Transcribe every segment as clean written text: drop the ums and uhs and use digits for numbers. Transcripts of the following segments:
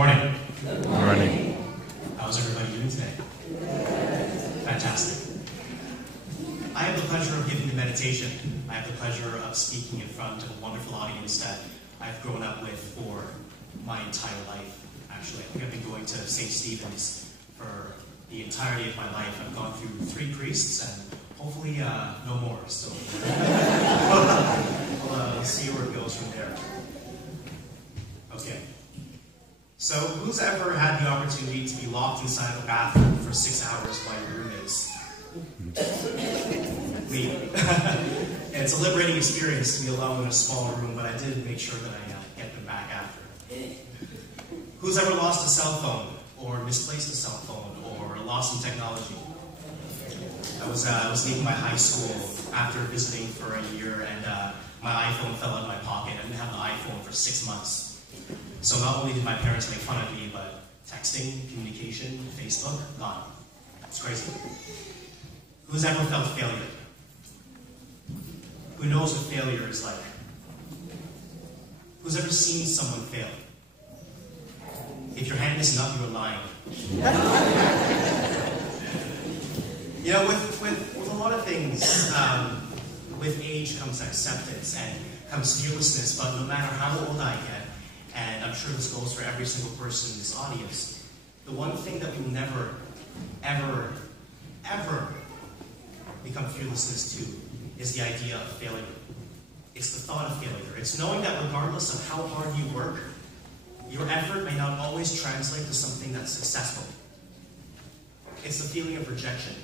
morning. Good morning. How's everybody doing today? Fantastic. I have the pleasure of giving the meditation. I have the pleasure of speaking in front of a wonderful audience that I've grown up with for my entire life. Actually, I think I've been going to St. Stephen's for the entirety of my life. I've gone through 3 priests and hopefully no more. So we'll see where it goes from there. Okay. So who's ever had the opportunity to be locked inside of a bathroom for 6 hours by your roommates? Me. And it's a liberating experience to be alone in a small room, but I did make sure that I get them back after. Who's ever lost a cell phone, or misplaced a cell phone, or lost in technology? I was leaving my high school after visiting for a year, and my iPhone fell out of my pocket. I didn't have the iPhone for 6 months. So not only did my parents make fun of me, but texting, communication, Facebook, gone. It's crazy. Who's ever felt failure? Who knows what failure is like? Who's ever seen someone fail? If your hand isn't up, you're lying. You know, with a lot of things, with age comes acceptance and comes fearlessness, but no matter how old I get, and I'm sure this goes for every single person in this audience, the one thing that we will never, ever, ever become fearlessness to is the idea of failure. It's the thought of failure. It's knowing that regardless of how hard you work, your effort may not always translate to something that's successful. It's the feeling of rejection.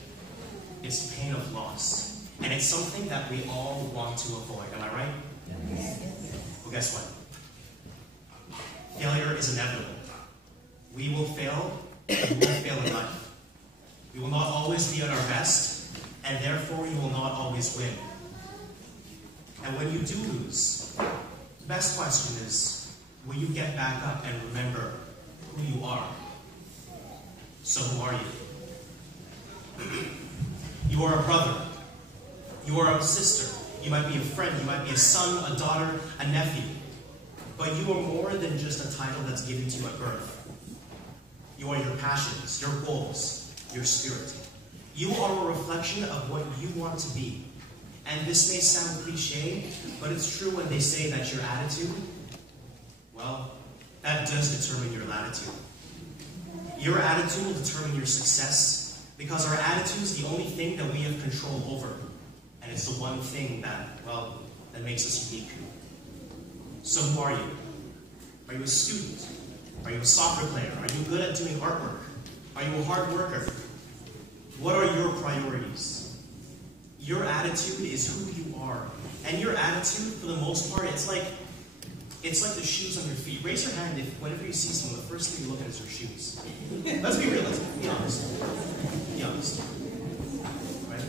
It's the pain of loss. And it's something that we all want to avoid. Am I right? Yes. Well, guess what? Failure is inevitable. We will fail, and we will fail in life. We will not always be at our best, and therefore you will not always win. And when you do lose, the best question is, will you get back up and remember who you are? So who are you? You are a brother. You are a sister. You might be a friend. You might be a son, a daughter, a nephew. But you are more than just a title that's given to you at birth. You are your passions, your goals, your spirit. You are a reflection of what you want to be. And this may sound cliche, but it's true when they say that your attitude, well, that does determine your latitude. Your attitude will determine your success, because our attitude is the only thing that we have control over. And it's the one thing that, well, that makes us unique. So who are you? Are you a student? Are you a soccer player? Are you good at doing artwork? Are you a hard worker? What are your priorities? Your attitude is who you are. And your attitude, for the most part, it's like the shoes on your feet. Raise your hand if whenever you see someone, the first thing you look at is their shoes. Let's be realistic. Be honest. Be honest. Right?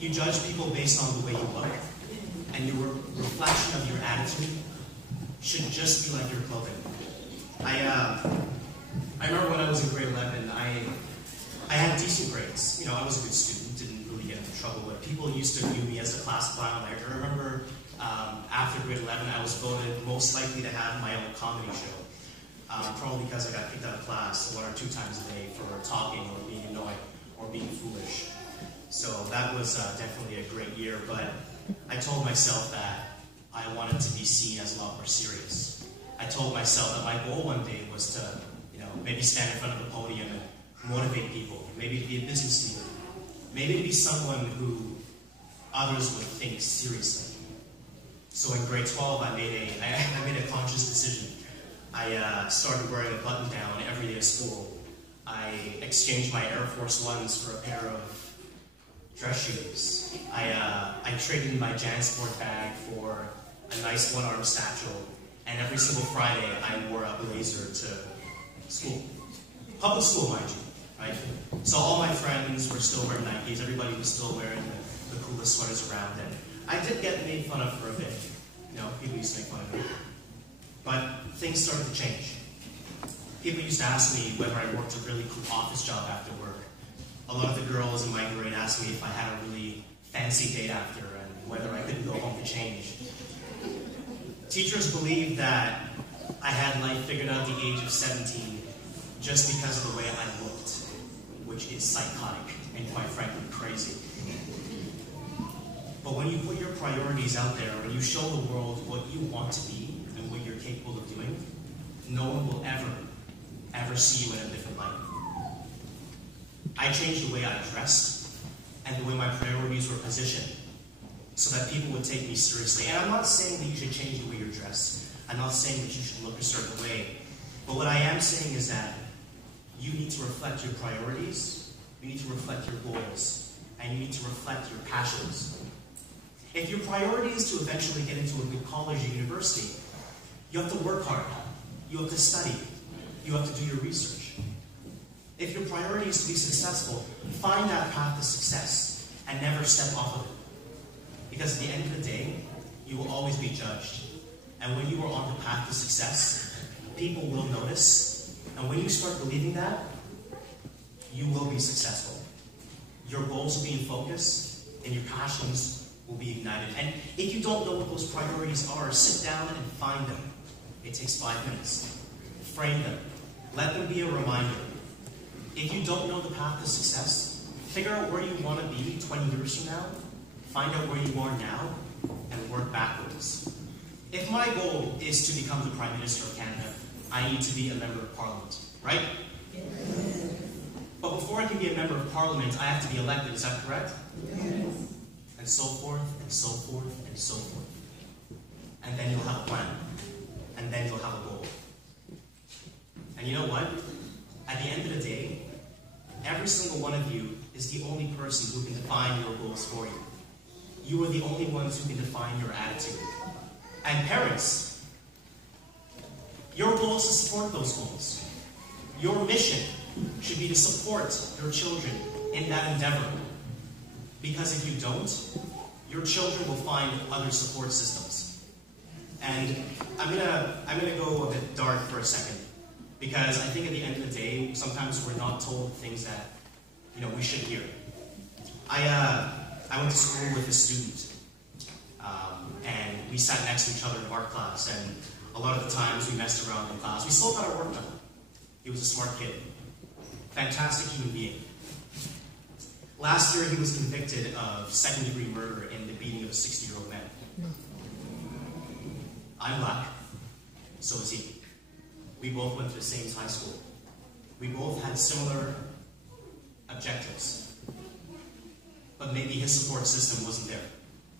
You judge people based on the way you look. And your reflection of your attitude should just be like your clothing. I remember when I was in grade 11, I had decent grades. You know, I was a good student, didn't really get into trouble, but people used to view me as a class clown. I remember after grade 11, I was voted most likely to have my own comedy show. Probably because I got kicked out of class 1 or 2 times a day for talking or being annoying or being foolish. So that was definitely a great year, but I told myself that I wanted to be seen as a lot more serious. I told myself that my goal one day was to, maybe stand in front of the podium and motivate people. Maybe to be a business leader. Maybe to be someone who others would think seriously. So in grade 12, I made a conscious decision. I started wearing a button down every day of school. I exchanged my Air Force Ones for a pair of dress shoes. I traded in my JanSport bag for a nice one-arm satchel, and every single Friday I wore a blazer to school. Public school, mind you, right? So all my friends were still wearing Nikes, everybody was still wearing the coolest sweaters around, and I did get made fun of for a bit. People used to make fun of me. But things started to change. People used to ask me whether I worked a really cool office job after work. A lot of the girls in my grade asked me if I had a really fancy date after and whether I couldn't go home to change. Teachers believed that I had life figured out at the age of 17 just because of the way I looked, which is psychotic and quite frankly crazy. But when you put your priorities out there, when you show the world what you want to be and what you're capable of doing, no one will ever see you in a different light. I changed the way I dressed and the way my priorities were positioned so that people would take me seriously. And I'm not saying that you should change the way you're dressed. I'm not saying that you should look a certain way. But what I am saying is that you need to reflect your priorities, you need to reflect your goals, and you need to reflect your passions. If your priority is to eventually get into a good college or university, you have to work hard. You have to study. You have to do your research. If your priority is to be successful, find that path to success and never step off of it. Because at the end of the day, you will always be judged. And when you are on the path to success, people will notice. And when you start believing that, you will be successful. Your goals will be in focus, and your passions will be ignited. And if you don't know what those priorities are, sit down and find them. It takes 5 minutes. Frame them. Let them be a reminder. If you don't know the path to success, figure out where you want to be 20 years from now. Find out where you are now, and work backwards. If my goal is to become the Prime Minister of Canada, I need to be a Member of Parliament, right? Yes. But before I can be a Member of Parliament, I have to be elected, is that correct? Yes. And so forth, and so forth, and so forth. And then you'll have a plan. And then you'll have a goal. And you know what? At the end of the day, every single one of you is the only person who can define your goals for you. You are the only ones who can define your attitude. And parents, your goal is to support those goals. Your mission should be to support your children in that endeavor. Because if you don't, your children will find other support systems. And I'm gonna go a bit dark for a second, because I think at the end of the day, sometimes we're not told things that we should hear. I went to school with a student, and we sat next to each other in art class, and a lot of the times we messed around in class. We still got our work done. He was a smart kid, fantastic human being. Last year, he was convicted of second-degree murder in the beating of a 60-year-old man. I'm black, so is he. We both went to the same high school. We both had similar objectives. But maybe his support system wasn't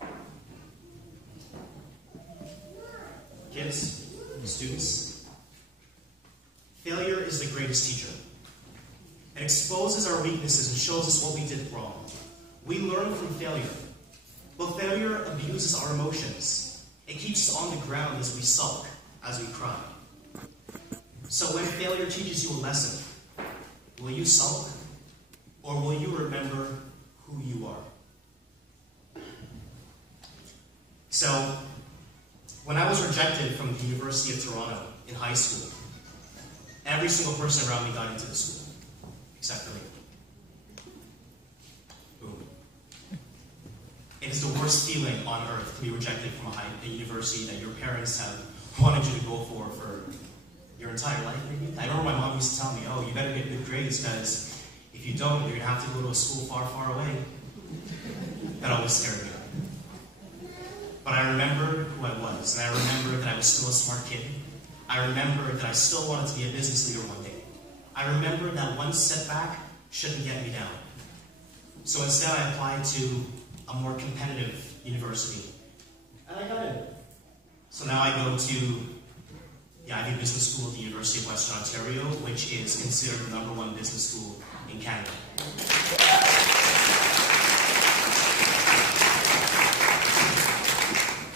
there. Kids, students, failure is the greatest teacher. It exposes our weaknesses and shows us what we did wrong. We learn from failure. But failure abuses our emotions. It keeps us on the ground as we sulk, as we cry. So when failure teaches you a lesson, will you sulk, or will you remember who you are? So, when I was rejected from the University of Toronto in high school, every single person around me got into the school, except for me. Boom. It is the worst feeling on earth to be rejected from a university that your parents have wanted you to go for your entire life, maybe. I remember my mom used to tell me, oh, you better get good grades, because if you don't, you're going to have to go to a school far, far away. That always scared me. But I remember who I was, and I remember that I was still a smart kid. I remember that I still wanted to be a business leader one day. I remember that one setback shouldn't get me down. So instead I applied to a more competitive university. And I got in. So now I go to the Ivy Business School at the University of Western Ontario, which is considered the #1 business school in Canada.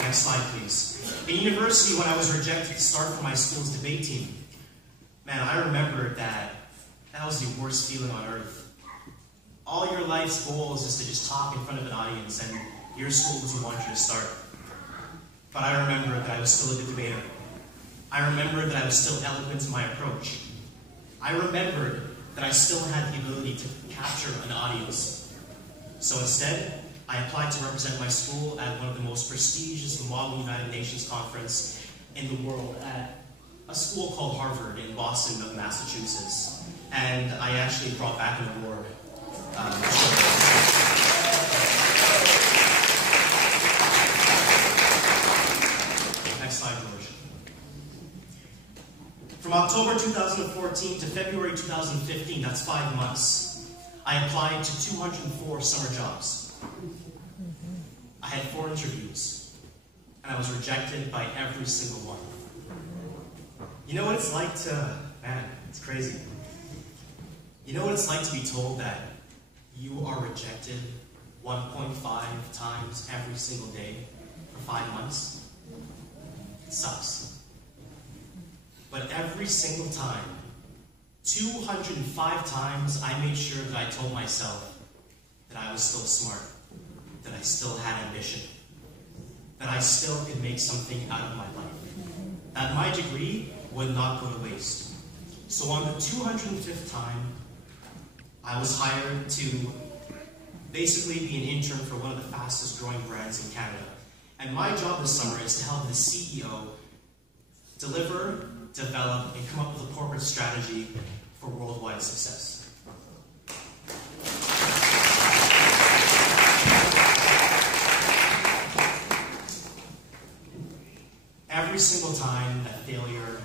Next slide, please. In university, when I was rejected to start for my school's debate team, man, I remember that was the worst feeling on earth. All your life's goals is to just talk in front of an audience, and your school doesn't want you to start. But I remember that I was still a good debater. I remembered that I was still eloquent in my approach. I remembered that I still had the ability to capture an audience. So instead, I applied to represent my school at one of the most prestigious Model United Nations conference in the world at a school called Harvard in Boston, Massachusetts, and I actually brought back an award. Next slide, George. From October 2014 to February 2015, that's 5 months, I applied to 204 summer jobs. I had 4 interviews, and I was rejected by every single one. You know what it's like to, man, it's crazy. You know what it's like to be told that you are rejected 1.5 times every single day for 5 months? It sucks. But every single time, 205 times, I made sure that I told myself that I was still smart, that I still had ambition, that I still could make something out of my life, that my degree would not go to waste. So on the 205th time, I was hired to basically be an intern for one of the fastest growing brands in Canada. And my job this summer is to help the CEO deliver, develop, and come up with a corporate strategy for worldwide success. Every single time that failure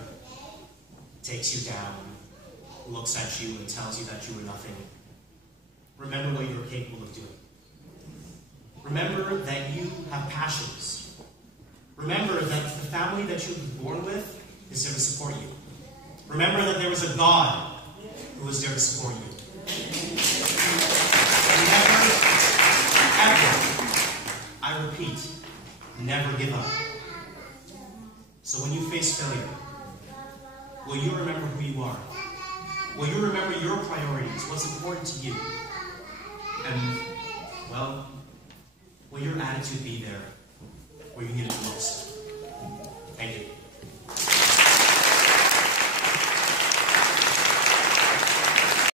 takes you down, looks at you and tells you that you are nothing, remember what you're capable of doing. Remember that you have passions. Remember that the family that you were born with is there to support you. Remember that there was a God who was there to support you. Never, ever, I repeat, never give up. So when you face failure, will you remember who you are? Will you remember your priorities, what's important to you? And, well, will your attitude be there where you need it?